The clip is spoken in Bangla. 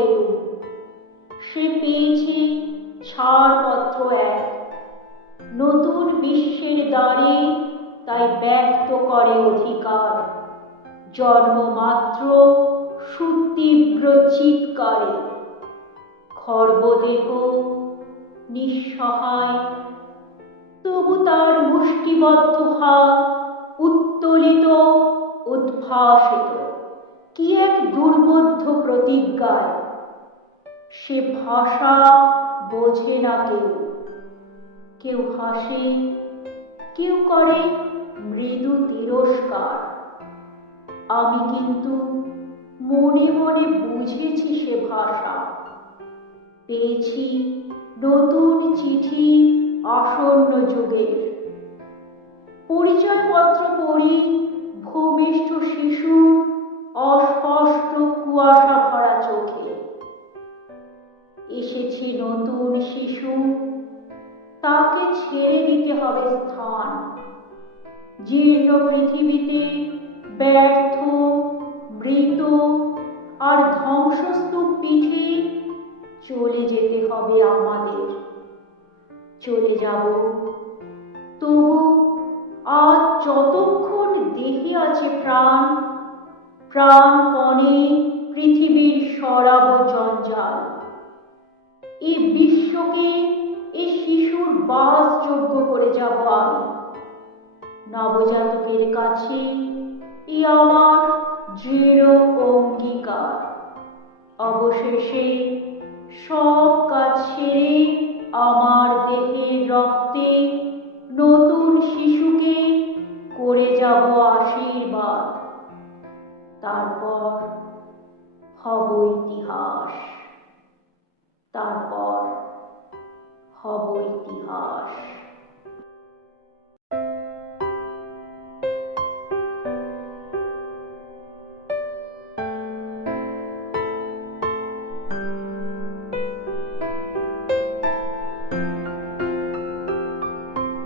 পেলুম। সে পেয়েছে ছাড়পত্র এক, নতুন বিশ্বের দ্বারে তাই ব্যক্ত করে অধিকার, জন্মমাত্র সুতীব্র চিৎকারে। খর্বদেহ নিঃসহায়, তবু তার মুষ্টিবদ্ধ হাত উত্তোলিত উদ্ভাসিত কি এক দুর্বোধ্য প্রতিজ্ঞায়। সে ভাষা বোঝে না কেউ, কেউ হাসে, কেউ করে মৃদু তিরস্কার। আমি কিন্তু মনে মনে বুঝেছি সে ভাষা। পেয়েছি নতুন চিঠি আসন্ন যুগের। পরিচয়পত্র পড়ি ভূমিষ্ঠ শিশুর অস্পষ্ট কুয়াশা ভরা চোখে। এসেছে নতুন শিশু, তাকে ছেড়ে দিতে হবে স্থান। জীর্ণ পৃথিবীতে ব্যর্থ, মৃত আর ধ্বংসস্তূপ পিঠে চলে যেতে হবে আমাদের। চলে যাব, তবু আজ যতক্ষণ দেহে আছে প্রাণ, প্রাণপণে পৃথিবীর সরাব জঞ্জাল। এ বিশ্বকে এ শিশুর বাসযোগ্য করে যাব আমি। নবজাতকের কাছে এ আমার দৃঢ় অঙ্গীকার। অবশেষে সব কাজ ছেড়ে আমার দেহের রক্তে নতুন শিশুকে করে যাব আশীর্বাদ। তারপর হব ইতিহাস, তারপর হব ইতিহাস।